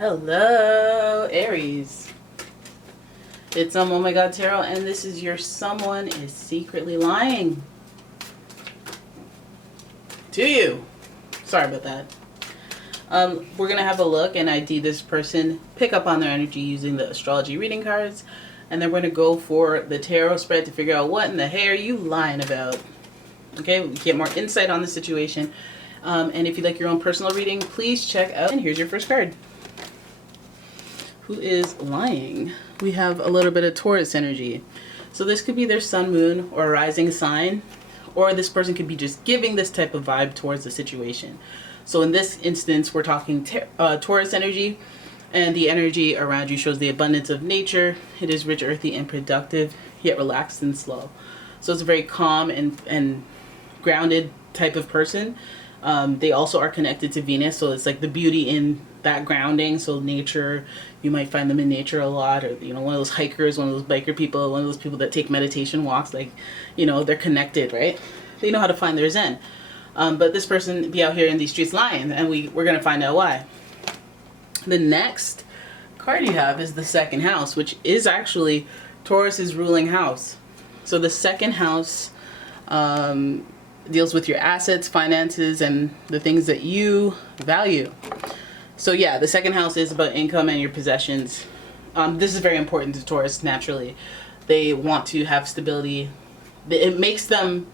Hello, Aries. It's umomgtarot, and this is your someone is secretly lying to you. Sorry about that. We're going to have a look and ID this person, pick up on their energy using the astrology reading cards, and then we're going to go for the tarot spread to figure out what in the hell are you lying about. Okay, we get more insight on the situation. And if you'd like your own personal reading, please check out. And here's your first card. Who is lying? We have a little bit of Taurus energy. So this could be their sun, moon, or rising sign. Or this person could be just giving this type of vibe towards the situation. So in this instance, we're talking Taurus energy. And the energy around you shows the abundance of nature. It is rich, earthy, and productive, yet relaxed and slow. So it's a very calm and grounded type of person. They also are connected to Venus, so it's like the beauty in that grounding. So nature, you might find them in nature a lot, or one of those hikers, one of those biker people, one of those people that take meditation walks. Like, they're connected, right? They know how to find their zen. But this person be out here in these streets lying, and we're gonna find out why. The next card you have is the second house, which is actually Taurus's ruling house. So the second house deals with your assets, finances, and the things that you value. So yeah, the second house is about income and your possessions. This is very important to Taurus naturally. They want to have stability. It makes them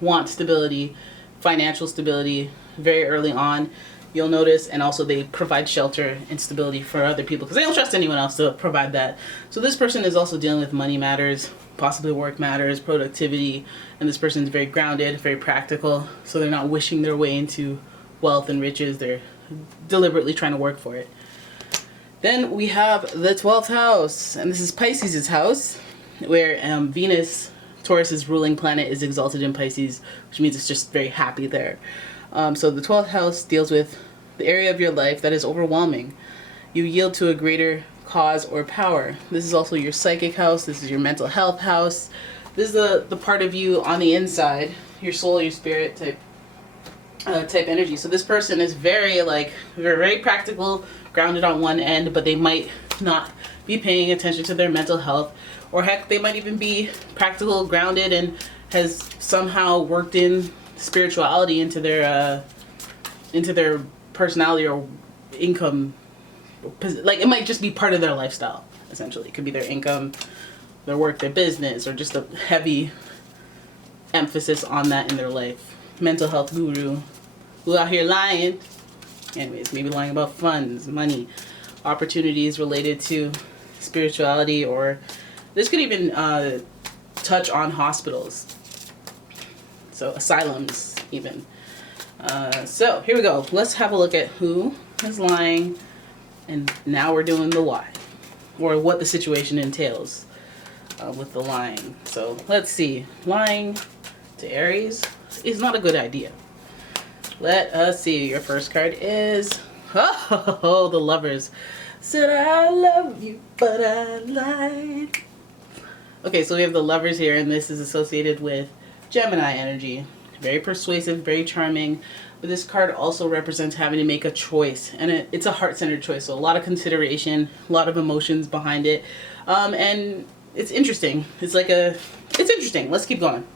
want stability, financial stability very early on. You'll notice, and also they provide shelter and stability for other people because they don't trust anyone else to provide that. So this person is also dealing with money matters, possibly work matters, productivity, and this person is very grounded, very practical. So they're not wishing their way into wealth and riches. They're deliberately trying to work for it. Then we have the 12th house, and this is Pisces' house, where Venus, Taurus's ruling planet, is exalted in Pisces, which means it's just very happy there. So the 12th house deals with the area of your life that is overwhelming. You yield to a greater cause or power. This is also your psychic house. This is your mental health house. This is the part of you on the inside, your soul, your spirit type energy. So this person is very practical, grounded on one end, but they might not be paying attention to their mental health, or heck, they might even be practical, grounded, and has somehow worked in spirituality into their personality or income. Like, it might just be part of their lifestyle, essentially. It could be their income, their work, their business, or just a heavy emphasis on that in their life. Mental health guru who out here lying. Anyways, maybe lying about funds, money, opportunities related to spirituality, or this could even touch on hospitals. So asylums even. So here we go. Let's have a look at who is lying, and now we're doing the why, or what the situation entails with the lying. So let's see. Lying to Aries is not a good idea. Let us see. Your first card is the Lovers. Said I love you, but I lied. Okay, so we have the Lovers here, and this is associated with Gemini energy. Very persuasive, very charming. But this card also represents having to make a choice, and it's a heart-centered choice. So a lot of consideration, a lot of emotions behind it, and it's interesting. It's interesting. Let's keep going.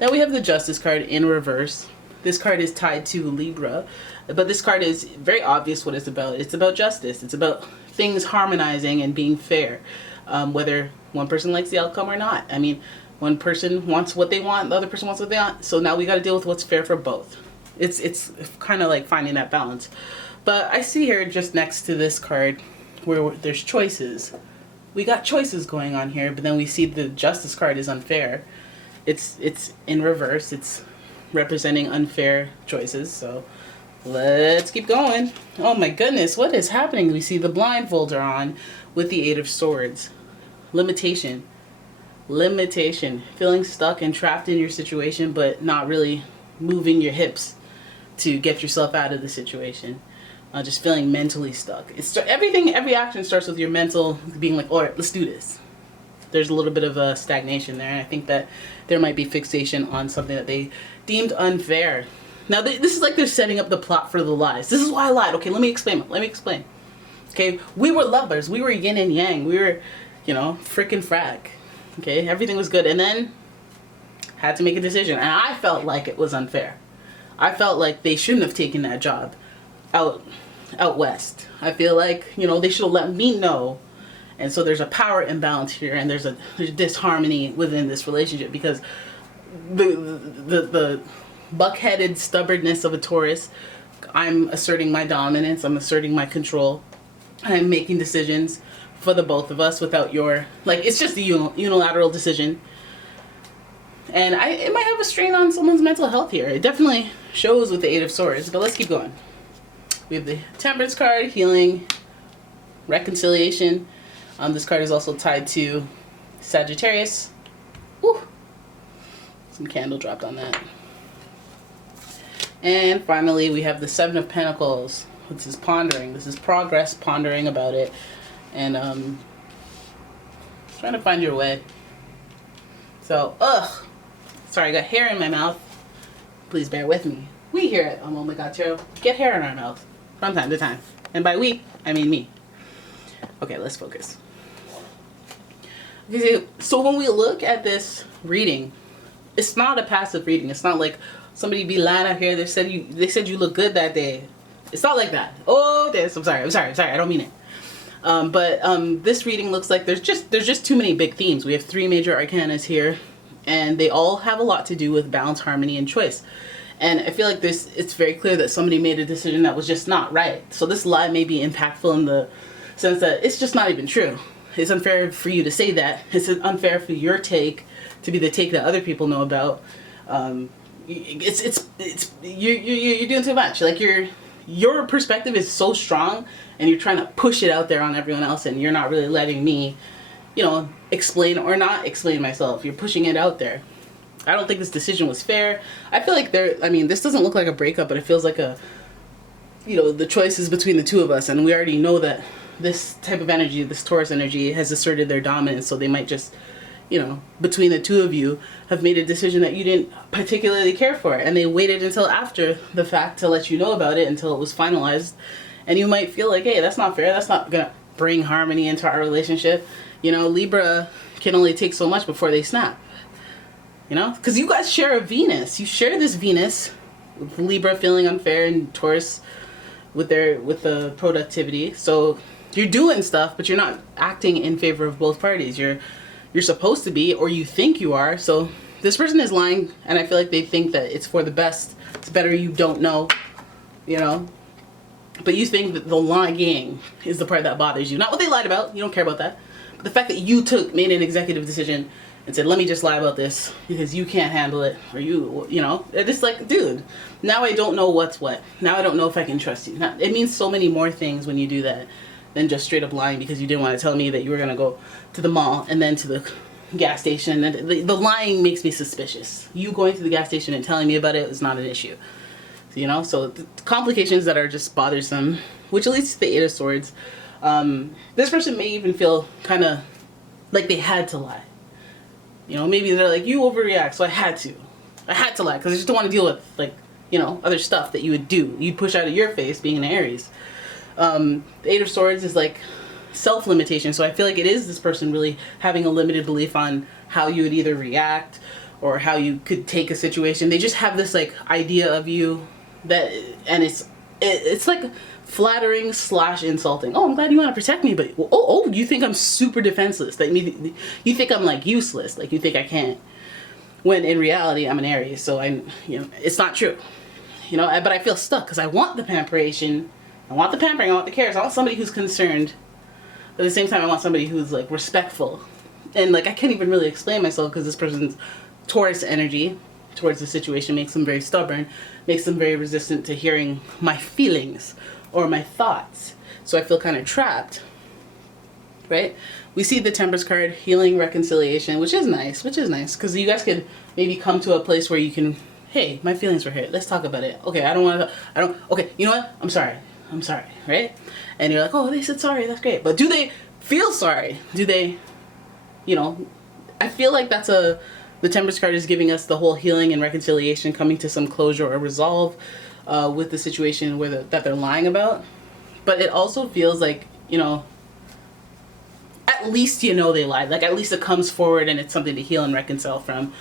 Now we have the Justice card in reverse. This card is tied to Libra, but this card is very obvious what it's about. It's about justice. It's about things harmonizing and being fair, whether one person likes the outcome or not. I mean, one person wants what they want, the other person wants what they want. So now we got to deal with what's fair for both. It's kind of like finding that balance. But I see here just next to this card where there's choices. We got choices going on here, but then we see the Justice card is unfair. It's in reverse. It's representing unfair choices. So let's keep going. Oh my goodness, what is happening? We see the blindfolds are on with the Eight of Swords. Limitation, feeling stuck and trapped in your situation, but not really moving your hips to get yourself out of the situation. Just feeling mentally stuck. Every action starts with your mental being like, all right, let's do this. There's a little bit of a stagnation there, and I think that there might be fixation on something that they deemed unfair. Now, this is like they're setting up the plot for the lies. This is why I lied. Okay, let me explain. Okay, we were lovers. We were yin and yang. We were, frickin' frack. Okay, everything was good. And then, had to make a decision. And I felt like it was unfair. I felt like they shouldn't have taken that job out west. I feel like, they should have let me know. And so there's a power imbalance here, and there's disharmony within this relationship, because the buckheaded stubbornness of a Taurus, I'm asserting my dominance, I'm asserting my control, I'm making decisions for the both of us without your, it's just a unilateral decision. And it might have a strain on someone's mental health here. It definitely shows with the Eight of Swords, but let's keep going. We have the Temperance card, healing, reconciliation. This card is also tied to Sagittarius. Woo! Some candle dropped on that. And finally, we have the Seven of Pentacles. This is pondering. This is progress, pondering about it. And trying to find your way. So, sorry, I got hair in my mouth. Please bear with me. We here at umomgtarot get hair in our mouth from time to time. And by we, I mean me. Okay, let's focus. Okay, so when we look at this reading, it's not a passive reading. It's not like somebody be lying out here. They said you look good that day. It's not like that. Oh, this. I'm sorry. I don't mean it. But this reading looks like there's just too many big themes. We have 3 major arcanas here, and they all have a lot to do with balance, harmony, and choice. And I feel like it's very clear that somebody made a decision that was just not right. So this lie may be impactful in the sense that it's just not even true. It's unfair for you to say that. It's unfair for your take to be the take that other people know about. You're doing too much. Like your perspective is so strong, and you're trying to push it out there on everyone else, and you're not really letting me, explain or not explain myself. You're pushing it out there. I don't think this decision was fair. I feel like this doesn't look like a breakup, but it feels like the choice is between the two of us, and we already know that this type of energy, this Taurus energy, has asserted their dominance, so they might just, between the two of you, have made a decision that you didn't particularly care for, and they waited until after the fact to let you know about it, until it was finalized, and you might feel like, hey, that's not fair, that's not gonna bring harmony into our relationship. Libra can only take so much before they snap. Because you guys share a Venus. You share this Venus, with Libra feeling unfair, and Taurus with the productivity. So you're doing stuff, but you're not acting in favor of both parties. You're supposed to be, or you think you are. So this person is lying, and I feel like they think that it's for the best. It's better you don't know, But you think that the lying is the part that bothers you. Not what they lied about. You don't care about that. But the fact that you made an executive decision and said, let me just lie about this because you can't handle it, or it's just like, dude, now I don't know what's what. Now I don't know if I can trust you. Now, it means so many more things when you do that than just straight up lying because you didn't want to tell me that you were going to go to the mall and then to the gas station. And the lying makes me suspicious. You going to the gas station and telling me about it is not an issue. So the complications that are just bothersome, which leads to the Eight of Swords. This person may even feel kind of like they had to lie. Maybe they're like, you overreact, so I had to lie because I just don't want to deal with other stuff that you would do. You push out of your face being an Aries. The Eight of Swords is like self-limitation. So I feel like it is this person really having a limited belief on how you would either react or how you could take a situation. They just have this idea of you and it's like flattering / insulting. Oh, I'm glad you want to protect me, but you think I'm super defenseless. You think I'm useless. You think I can't. When in reality, I'm an Aries, so it's not true. But I feel stuck because I want the pampering, I want the cares. I want somebody who's concerned. But at the same time, I want somebody who's respectful. And I can't even really explain myself because this person's Taurus energy towards the situation makes them very stubborn, makes them very resistant to hearing my feelings or my thoughts. So I feel kind of trapped, right? We see the Temperance card, healing, reconciliation, which is nice because you guys could maybe come to a place where you can, hey, my feelings were hurt. Let's talk about it. Okay, okay, you know what? I'm sorry, right? And you're like, oh, they said sorry, that's great. But do they feel sorry? Do they, I feel like that's The Temperance card is giving us the whole healing and reconciliation, coming to some closure or resolve with the situation that they're lying about. But it also feels like, you know, at least you know they lied. Like, at least it comes forward and it's something to heal and reconcile from,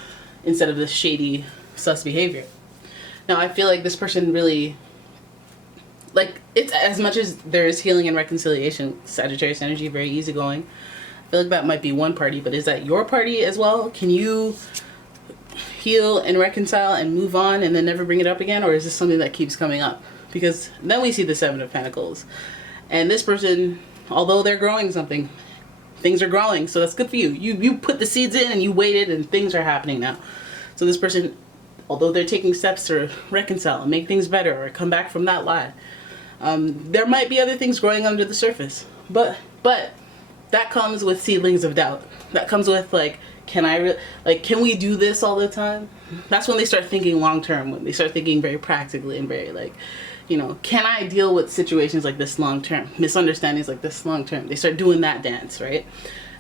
instead of this shady, sus behavior. Now, I feel like this person really, like, it's as much as there is healing and reconciliation, Sagittarius energy, very easygoing. I feel like that might be one party, but is that your party as well? Can you heal and reconcile and move on and then never bring it up again? Or is this something that keeps coming up? Because then we see the Seven of Pentacles. And this person, although they're growing something, things are growing, so that's good for you. You put the seeds in and you waited and things are happening now. So this person, although they're taking steps to reconcile and make things better or come back from that lie, there might be other things growing under the surface. But that comes with seedlings of doubt. That comes with, like, can we do this all the time? That's when they start thinking long term, when they start thinking very practically and very, like, you know, can I deal with situations like this long term? Misunderstandings like this long term. They start doing that dance, right?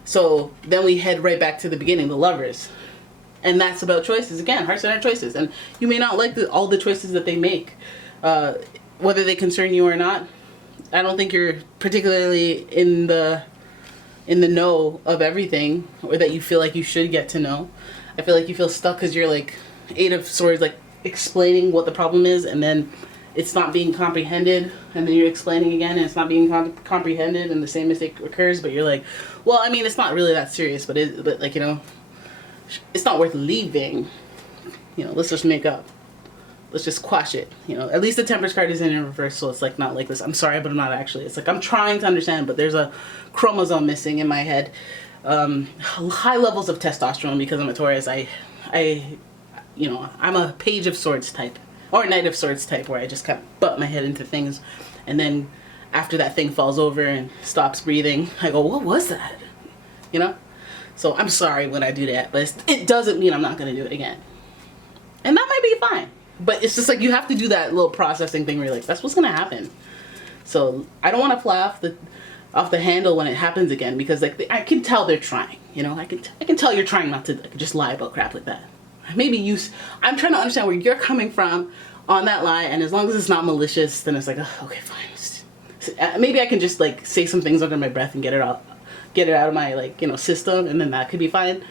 So then we head right back to the beginning, the Lovers. And that's about choices. Again, heart-centered choices. And you may not like all the choices that they make, whether they concern you or not. I don't think you're particularly in the know of everything, or that you feel like you should get to know. I feel like you feel stuck because you're, like, Eight of Swords, like, explaining what the problem is, and then it's not being comprehended, and then you're explaining again and it's not being comprehended, and the same mistake occurs, but you're like, well, I mean, it's not really that serious, but like, you know, it's not worth leaving. You know, let's just make up. Let's just quash it. You know, at least the Temperance card is in reverse, so it's like not like this. I'm sorry, but I'm not actually. It's like I'm trying to understand, but there's a chromosome missing in my head. High levels of testosterone because I'm a Taurus. You know, I'm a Page of Swords type, or Knight of Swords type, where I just kind of butt my head into things, and then after that thing falls over and stops breathing, I go, what was that? You know? So I'm sorry when I do that, but it doesn't mean I'm not going to do it again. And that might be fine. But it's just like you have to do that little processing thing where you're like, that's what's going to happen. So I don't want to fly off the handle when it happens again, because, like, I can tell they're trying. You know, I can tell you're trying not to, like, just lie about crap like that. Maybe I'm trying to understand where you're coming from on that lie, and as long as it's not malicious, then it's like, oh, okay, fine. Maybe I can just, like, say some things under my breath and get it out of my, like, you know, system, and then that could be fine.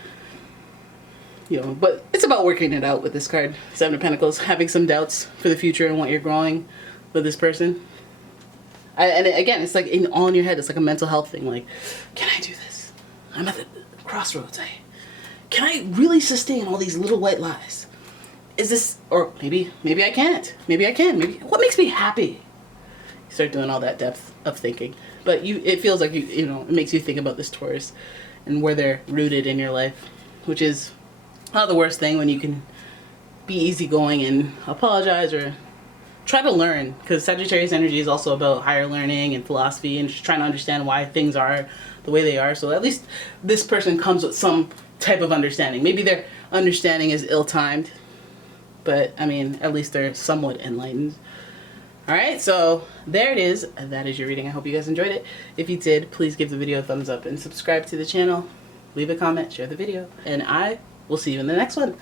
You know, but it's about working it out with this card, Seven of Pentacles, having some doubts for the future and what you're growing with this person. And again, it's like all in your head. It's like a mental health thing. Like, can I do this? I'm at the crossroads. Can I really sustain all these little white lies? Is this, or maybe I can't. Maybe I can. Maybe what makes me happy? You start doing all that depth of thinking, but it feels like you know, it makes you think about this Taurus and where they're rooted in your life, which is not the worst thing when you can be easygoing and apologize or try to learn, because Sagittarius energy is also about higher learning and philosophy and just trying to understand why things are the way they are. So at least this person comes with some type of understanding. Maybe their understanding is ill-timed, but I mean, at least they're somewhat enlightened. Alright, so there it is. That is your reading. I hope you guys enjoyed it. If you did, please give the video a thumbs up and subscribe to the channel. Leave a comment, share the video, and I will see you in the next one.